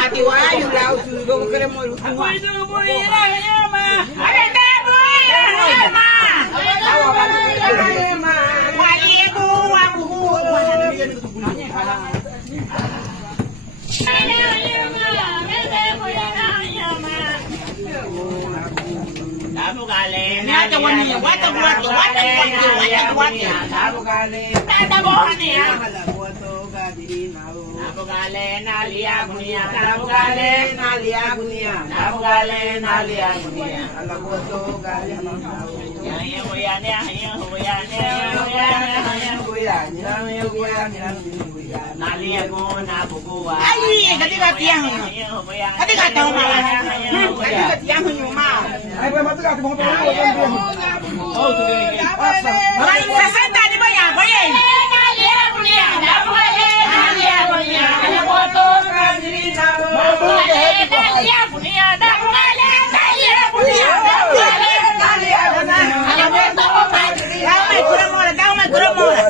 mati wa yu lau tu do kere mo lu. Aku itu bui lah ya ma. Ada tak bui ya ma. Wa ibu wa buhu. Dabu kali. Ni ada wani ya. Wata buat ya. Wata buat ya. Dabu kali. Dabu ni ya. Dabu kali nalia gunia. Dabu kali nalia gunia. Dabu kali nalia gunia. Ala boto kali. Ya ya ya ya ya Nalia guna bukuwa. Ay, ketika tiang. Ketika tahu malah. Ketika tiang nyuma. Ay, ba matu ka mo to. Oh, tu ni. Orang sasanta di banyak, boye. Nalia punya, dapat nalia punya. Ada foto kadiri tahu. Nalia punya, dapat nalia punya. Nalia guna. Ada foto kadiri. Tahu mai kurang mora, tahu mai kurang mora.